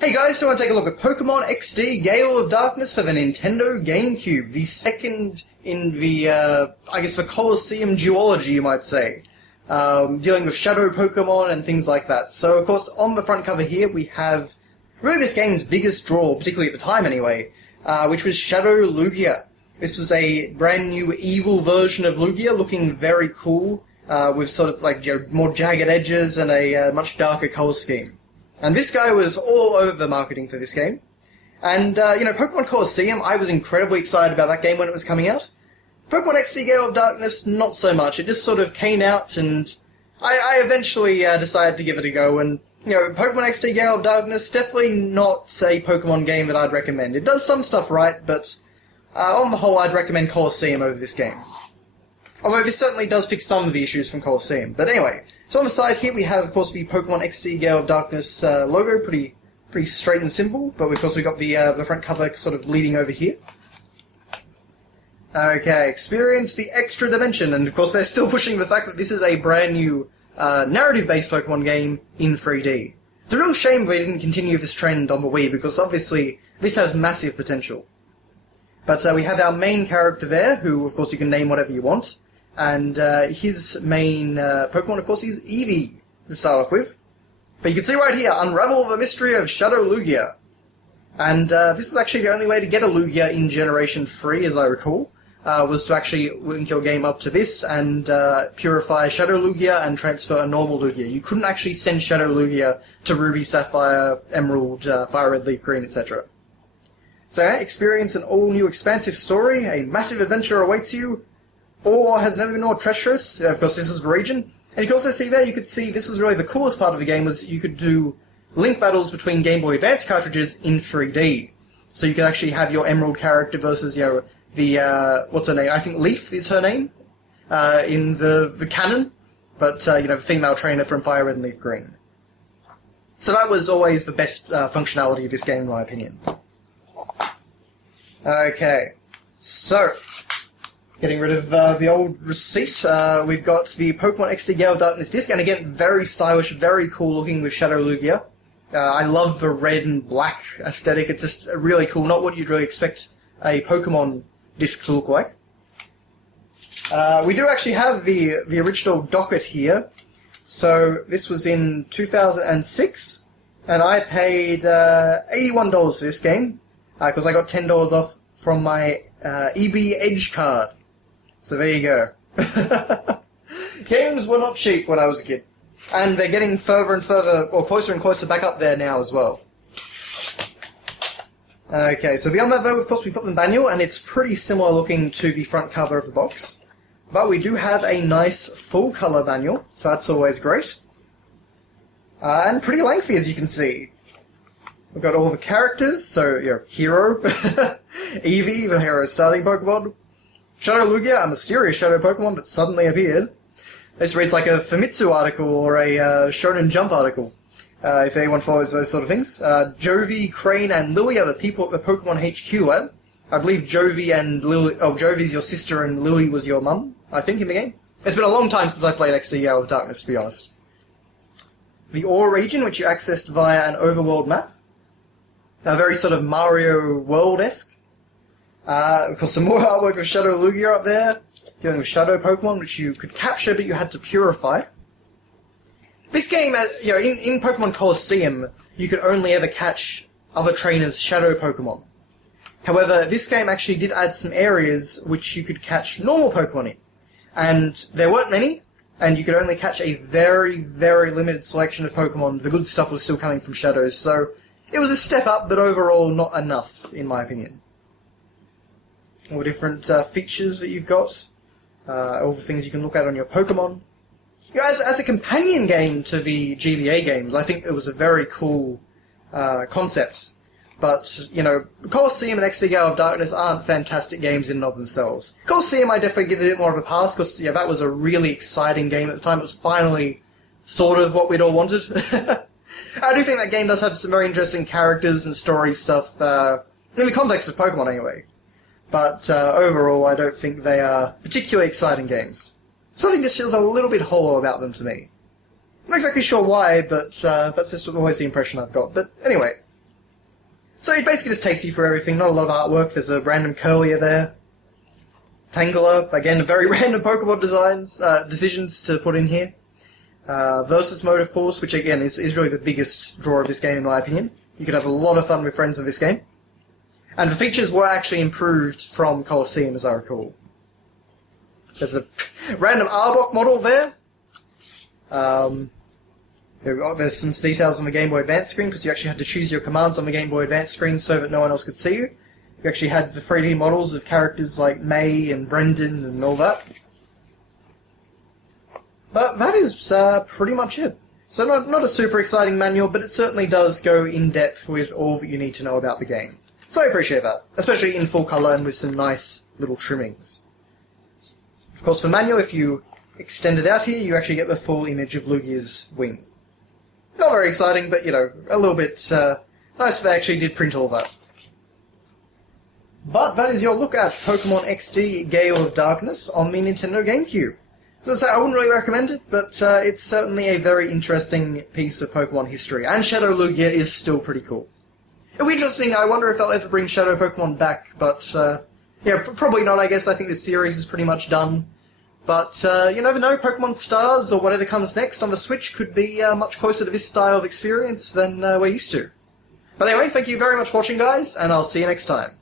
Hey guys, so I want to take a look at Pokemon XD Gale of Darkness for the Nintendo Gamecube, the second in the, I guess the Colosseum duology, you might say, dealing with Shadow Pokemon and things like that. So, of course, on the front cover here we have really this game's biggest draw, particularly at the time anyway, which was Shadow Lugia. This was a brand new evil version of Lugia, looking very cool, with sort of like more jagged edges and a much darker colour scheme. And this guy was all over the marketing for this game. And, Pokemon Colosseum, I was incredibly excited about that game when it was coming out. Pokemon XD Gale of Darkness, not so much. It just sort of came out, and I eventually decided to give it a go. And, Pokemon XD Gale of Darkness, definitely not a Pokemon game that I'd recommend. It does some stuff right, but on the whole, I'd recommend Colosseum over this game. Although this certainly does fix some of the issues from Colosseum. But anyway, so on the side here we have, of course, the Pokemon XD Gale of Darkness logo, pretty straight and simple. But of course we got the front cover sort of bleeding over here. Okay, experience the extra dimension, and of course they're still pushing the fact that this is a brand new narrative-based Pokemon game in 3D. It's a real shame they didn't continue this trend on the Wii, because obviously this has massive potential. But we have our main character there, who of course you can name whatever you want. And his main Pokemon, of course, is Eevee, to start off with. But you can see right here, unravel the mystery of Shadow Lugia. And this was actually the only way to get a Lugia in Generation 3, as I recall, was to actually link your game up to this and purify Shadow Lugia and transfer a normal Lugia. You couldn't actually send Shadow Lugia to Ruby, Sapphire, Emerald, Fire Red, Leaf Green, etc. So experience an all-new expansive story, a massive adventure awaits you, or has never been more treacherous. Of course, this was the region. And you can also see there, you could see this was really the coolest part of the game, was you could do link battles between Game Boy Advance cartridges in 3D. So you could actually have your Emerald character versus, the, what's her name? I think Leaf is her name, in the canon. But, female trainer from Fire Red and Leaf Green. So that was always the best functionality of this game, in my opinion. Okay, so getting rid of the old receipt, we've got the Pokemon XD Gale of Darkness disc, and again, very stylish, very cool looking with Shadow Lugia. I love the red and black aesthetic, it's just really cool, not what you'd really expect a Pokemon disc to look like. We do actually have the original docket here, so this was in 2006, and I paid $81 for this game, because I got $10 off from my EB Edge card. So there you go. Games were not cheap when I was a kid. And they're getting further and further, or closer and closer back up there now as well. Okay, so beyond that though, of course we've got the manual, and it's pretty similar looking to the front cover of the box. But we do have a nice full colour manual, so that's always great. And pretty lengthy, as you can see. We've got all the characters, so your hero, Eevee, the hero starting Pokemon, Shadow Lugia, a mysterious Shadow Pokemon that suddenly appeared. This reads like a Famitsu article or a Shonen Jump article, if anyone follows those sort of things. Jovi, Crane, and Lily are the people at the Pokemon HQ lab. I believe Jovi and Lily... Oh, Jovi's your sister and Lily was your mum, I think, in the game. It's been a long time since I played XD Gale of Darkness, to be honest. The Ore region, which you accessed via an overworld map. A very sort of Mario World-esque. Of course, some more artwork of Shadow Lugia up there, dealing with Shadow Pokemon, which you could capture, but you had to purify. This game, in Pokemon Colosseum, you could only ever catch other trainers' Shadow Pokemon. However, this game actually did add some areas which you could catch normal Pokemon in. And there weren't many, and you could only catch a very, very limited selection of Pokemon. The good stuff was still coming from Shadows, so it was a step up, but overall not enough, in my opinion. All the different features that you've got, all the things you can look at on your Pokemon. As a companion game to the GBA games, I think it was a very cool concept. But, Colosseum and XD Gale of Darkness aren't fantastic games in and of themselves. Colosseum I definitely give it a bit more of a pass, because that was a really exciting game at the time. It was finally sort of what we'd all wanted. I do think that game does have some very interesting characters and story stuff, in the context of Pokemon anyway. But overall, I don't think they are particularly exciting games. Something just feels a little bit hollow about them to me. I'm not exactly sure why, but that's just always the impression I've got. But anyway, So it basically just takes you through everything, not a lot of artwork. There's a random Curlier there. Tangela, again, very random Pokemon decisions to put in here. Versus mode, of course, which again is really the biggest draw of this game in my opinion. You could have a lot of fun with friends in this game. And the features were actually improved from Colosseum, as I recall. There's a random Arbok model there. There's some details on the Game Boy Advance screen, because you actually had to choose your commands on the Game Boy Advance screen so that no one else could see you. You actually had the 3D models of characters like May and Brendan and all that. But that is pretty much it. So not a super exciting manual, but it certainly does go in-depth with all that you need to know about the game. So I appreciate that, especially in full colour and with some nice little trimmings. Of course, for manual, if you extend it out here, you actually get the full image of Lugia's wing. Not very exciting, but, you know, a little bit nice if they actually did print all that. But that is your look at Pokemon XD Gale of Darkness on the Nintendo Gamecube. As I say, I wouldn't really recommend it, but it's certainly a very interesting piece of Pokemon history, and Shadow Lugia is still pretty cool. It'll be interesting. I wonder if they'll ever bring Shadow Pokemon back, but yeah, probably not, I guess. I think this series is pretty much done. But you never know, Pokemon Stars or whatever comes next on the Switch could be much closer to this style of experience than we're used to. But anyway, thank you very much for watching, guys, and I'll see you next time.